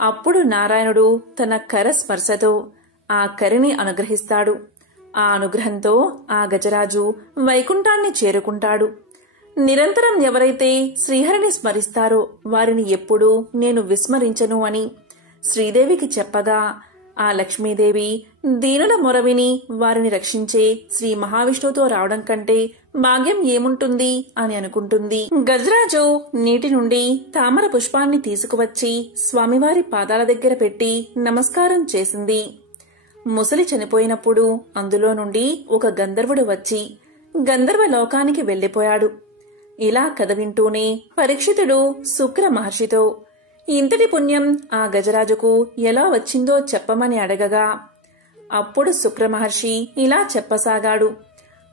అప్పుడు నారాయణుడు తన కర స్పర్శతో ఆ కరిని అనుగ్రహిస్తాడు. ఆ అనుగ్రహంతో ఆ గజరాజు వైకుంఠాన్ని చేరుకుంటాడు. నిరంతరం ఎవరైతే శ్రీహరిని స్మరిస్తారో వారిని ఎప్పుడూ నేను విస్మరించను అని శ్రీదేవికి చెప్పగా ఆ లక్ష్మీదేవి దీనుల మొరవిని వారిని రక్షించే శ్రీ మహావిష్ణువుతో రావడం కంటే భాగ్యం ఏముంటుంది అని అనుకుంటుంది. గజరాజు నీటి నుండి తామర పుష్పాన్ని తీసుకువచ్చి స్వామివారి పాదాల దగ్గర పెట్టి నమస్కారం చేసింది. ముసలి చనిపోయినప్పుడు అందులో నుండి ఒక గంధర్వుడు వచ్చి గంధర్వ లోకానికి వెళ్లిపోయాడు. ఇలా కథ వింటూనే పరీక్షితుడు శుక్ర మహర్షితో ఇంతటి పుణ్యం ఆ గజరాజుకు ఎలా వచ్చిందో చెప్పమని అడగగా అప్పుడు శుక్ర మహర్షి ఇలా చెప్పసాగాడు.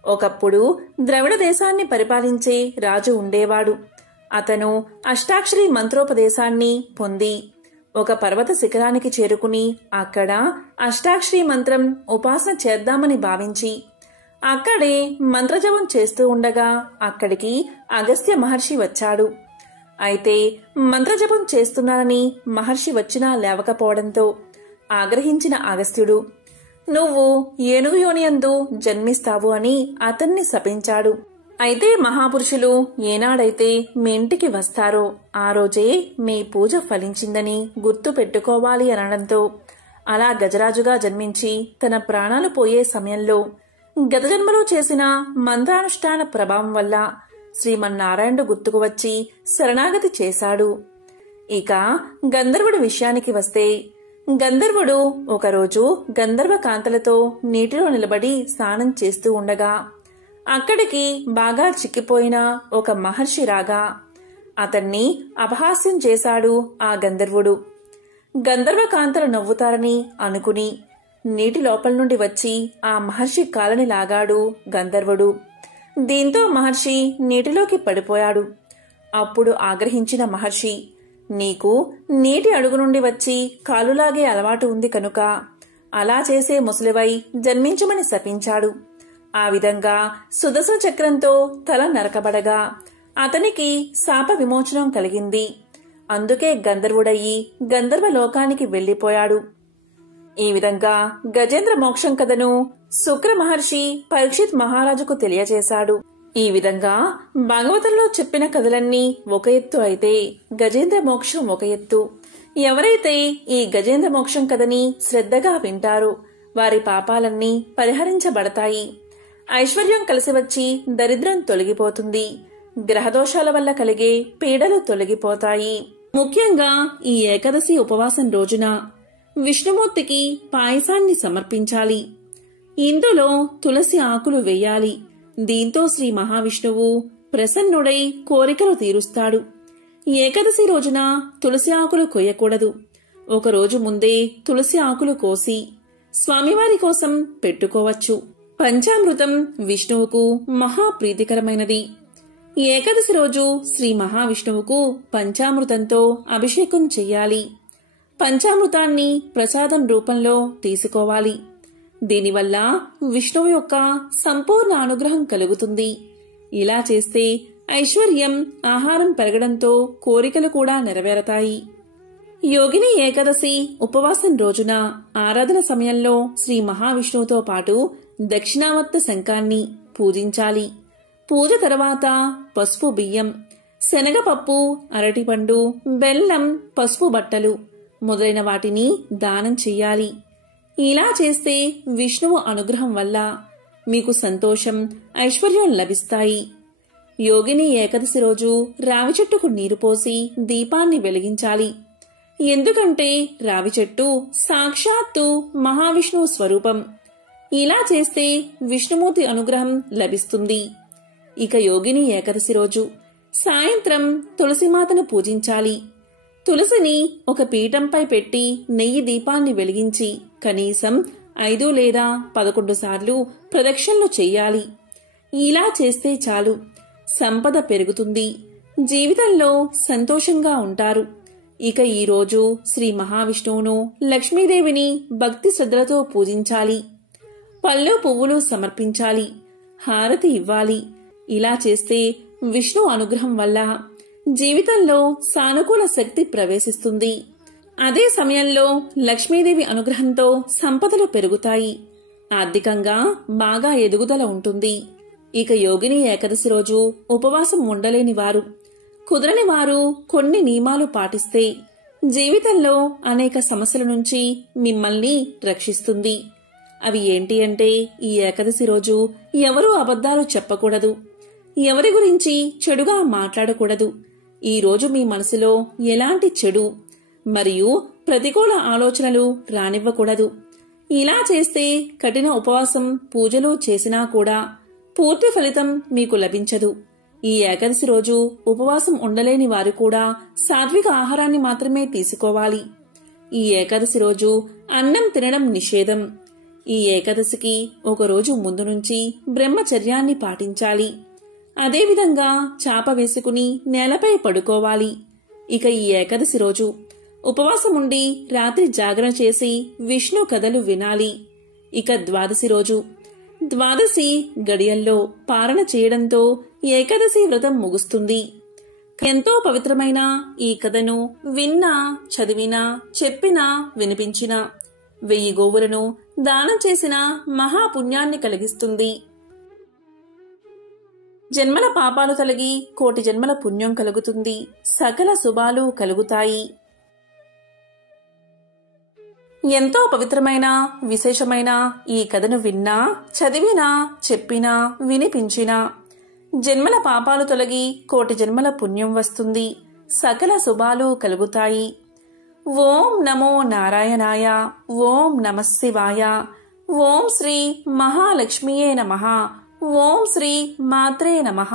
ఒకప్పుడు ద్రవిడ దేశాన్ని పరిపాలించే రాజు ఉండేవాడు. అతను అష్టాక్షరి మంత్రోపదేశాన్ని పొంది ఒక పర్వత శిఖరానికి చేరుకుని అక్కడ అష్టాక్షరి మంత్రం ఉపాసన చేద్దామని భావించి అక్కడే మంత్రజపం చేస్తూ ఉండగా అక్కడికి అగస్త్య మహర్షి వచ్చాడు. అయితే మంత్రజపం చేస్తున్నానని మహర్షి వచ్చినా లేవకపోవడంతో ఆగ్రహించిన అగస్త్యుడు నువ్వు ఏనుగు యోనియందు జన్మిస్తావు అని అతన్ని శపించాడు. అయితే మహాపురుషులు ఏనాడైతే మీ ఇంటికి వస్తారో ఆ రోజే మీ పూజ ఫలించిందని గుర్తు పెట్టుకోవాలి అనడంతో అలా గజరాజుగా జన్మించి తన ప్రాణాలు పోయే సమయంలో గత జన్మలో చేసిన మంత్రానుష్ఠాన ప్రభావం వల్ల శ్రీమన్నారాయణుడు గుర్తుకు వచ్చి శరణాగతి చేశాడు. ఇక గంధర్వుడి విషయానికి వస్తే గంధర్వుడు ఒకరోజు గంధర్వ కాంతలతో నీటిలో నిలబడి స్నానం చేస్తూ ఉండగా అక్కడికి బాగా చిక్కిపోయిన ఒక మహర్షి రాగా అతన్ని అపహాస్యం చేశాడు ఆ గంధర్వుడు. గంధర్వ కాంతలు నవ్వుతారని అనుకుని నీటి లోపల నుండి వచ్చి ఆ మహర్షి కాలని లాగాడు గంధర్వుడు. దీంతో మహర్షి నీటిలోకి పడిపోయాడు. అప్పుడు ఆగ్రహించిన మహర్షి నీకు నీటి అడుగు నుండి వచ్చి కాలులాగే అలవాటు ఉంది కనుక అలా చేసే ముసలివై జన్మించమని శపించాడు. ఆ విధంగా సుదర్శన చక్రంతో తల నరకబడగా అతనికి శాప విమోచనం కలిగింది. అందుకే గంధర్వుడయ్యి గంధర్వ లోకానికి వెళ్లిపోయాడు. ఈ విధంగా గజేంద్ర మోక్షం కథను శుక్ర మహర్షి పరీక్షిత్ మహారాజుకు తెలియజేశాడు. ఈ విధంగా భాగవతంలో చెప్పిన కథలన్నీ ఒక ఎత్తు అయితే గజేంద్ర మోక్షం ఒక ఎత్తు. ఎవరైతే ఈ గజేంద్ర మోక్షం కథని శ్రద్ధగా వింటారో వారి పాపాలన్నీ పరిహరించబడతాయి. ఐశ్వర్యం కలిసి వచ్చి దరిద్రం తొలగిపోతుంది. గ్రహదోషాల వల్ల కలిగే పీడలు తొలగిపోతాయి. ముఖ్యంగా ఈ ఏకాదశి ఉపవాసం రోజున విష్ణుమూర్తికి పాయసాన్ని సమర్పించాలి. ఇందులో తులసి ఆకులు వేయాలి. దీంతో శ్రీ మహావిష్ణువు ప్రసన్నుడై కోరికలు తీరుస్తాడు. ఏకాదశి రోజున తులసి ఆకులు కొయ్యకూడదు. ఒకరోజు ముందే తులసి ఆకులు కోసి స్వామివారి కోసం పెట్టుకోవచ్చు. పంచామృతం విష్ణువుకు మహాప్రీతికరమైనది. ఏకాదశి రోజు శ్రీ మహావిష్ణువుకు పంచామృతంతో అభిషేకం చెయ్యాలి. పంచామృతాన్ని ప్రసాదం రూపంలో తీసుకోవాలి. దీనివల్ల విష్ణువు యొక్క సంపూర్ణ అనుగ్రహం కలుగుతుంది. ఇలా చేస్తే ఐశ్వర్యం, ఆహారం పెరగడంతో కోరికలు కూడా నెరవేరతాయి. యోగిని ఏకాదశి ఉపవాసం రోజున ఆరాధన సమయంలో శ్రీ మహావిష్ణువుతో పాటు దక్షిణావర్త శంఖాన్ని పూజించాలి. పూజ తర్వాత పసుపు బియ్యం, శనగపప్పు, అరటిపండు, బెల్లం, పసుపు బట్టలు మొదలైన వాటిని దానం చెయ్యాలి. ఇలా చేస్తే విష్ణువు అనుగ్రహం వల్ల మీకు సంతోషం, ఐశ్వర్యం లభిస్తాయి. యోగిని ఏకాదశి రోజు రావి చెట్టుకు నీరు పోసి దీపాన్ని వెలిగించాలి. ఎందుకంటే రావి చెట్టు సాక్షాత్తు మహావిష్ణువు స్వరూపం. ఇలా చేస్తే విష్ణుమూర్తి అనుగ్రహం లభిస్తుంది. ఇక యోగిని ఏకాదశి రోజు సాయంత్రం తులసిమాతను పూజించాలి. తులసిని ఒక పీఠంపై పెట్టి నెయ్యి దీపాన్ని వెలిగించి కనీసం 5 లేదా 11 సార్లు ప్రదక్షిణలు చెయ్యాలి. ఇలా చేస్తే చాలు, సంపద పెరుగుతుంది, జీవితంలో సంతోషంగా ఉంటారు. ఇక ఈరోజు శ్రీ మహావిష్ణువును, లక్ష్మీదేవిని భక్తి శ్రద్ధలతో పూజించాలి. పళ్ళు పువ్వులు సమర్పించాలి, హారతి ఇవ్వాలి. ఇలా చేస్తే విష్ణు అనుగ్రహం వల్ల జీవితంలో సానుకూల శక్తి ప్రవేశిస్తుంది. అదే సమయంలో లక్ష్మీదేవి అనుగ్రహంతో సంపదలు పెరుగుతాయి, ఆర్థికంగా బాగా ఎదుగుదల ఉంటుంది. ఇక యోగిని ఏకాదశి రోజు ఉపవాసం ఉండలేని వారు, కుదరని వారు కొన్ని నియమాలు పాటిస్తే జీవితంలో అనేక సమస్యల నుంచి మిమ్మల్ని రక్షిస్తుంది. అవి ఏంటి అంటే, ఈ ఏకాదశి రోజు ఎవరూ అబద్ధాలు చెప్పకూడదు, ఎవరి గురించి చెడుగా మాట్లాడకూడదు. ఈ రోజు మీ మనసులో ఎలాంటి చెడు మరియు ప్రతికూల ఆలోచనలు రానివ్వకూడదు. ఇలా చేస్తే కఠిన ఉపవాసం పూజలు చేసినా కూడా పూర్తి ఫలితం మీకు లభించదు. ఈ ఏకాదశి రోజు ఉపవాసం ఉండలేని వారు కూడా సాత్విక ఆహారాన్ని మాత్రమే తీసుకోవాలి. ఈ ఏకాదశి రోజు అన్నం తినడం నిషేధం. ఈ ఏకాదశికి ఒక రోజు ముందు నుంచి బ్రహ్మచర్యాన్ని పాటించాలి. అదేవిధంగా చాప వేసుకుని నేలపై పడుకోవాలి. ఇక ఈ ఏకాదశి రోజు ఉపవాసం ఉండి రాత్రి జాగరణ చేసి విష్ణు కథలు వినాలి. ఇక ద్వాదశి రోజు ద్వాదశి గడియల్లో పారణ చేయడంతో ఏకాదశి వ్రతం ముగుస్తుంది. ఎంతో పవిత్రమైన ఈ కథను విన్నా, చదివినా, చెప్పినా, వినిపించినా 1000 గోవులను దానం చేసిన మహాపుణ్యాన్ని కలిగిస్తుంది. జన్మల పాపాలు తొలగి కోటి జన్మల పుణ్యం కలుగుతుంది. సకల శుభాలు కలుగుతాయి. ఎంతో పవిత్రమైన విశేషమైన ఈ కథను విన్నా, చదివినా, చెప్పినా, వినిపించినా జన్మల పాపాలు తొలగి కోటి జన్మల పుణ్యం వస్తుంది. సకల శుభాలు కలుగుతాయి. ఓం నమో నారాయణాయ. ఓం నమః శివాయ. ఓం శ్రీ మహాలక్ష్మియే నమః. ఓం శ్రీ మాత్రే నమః.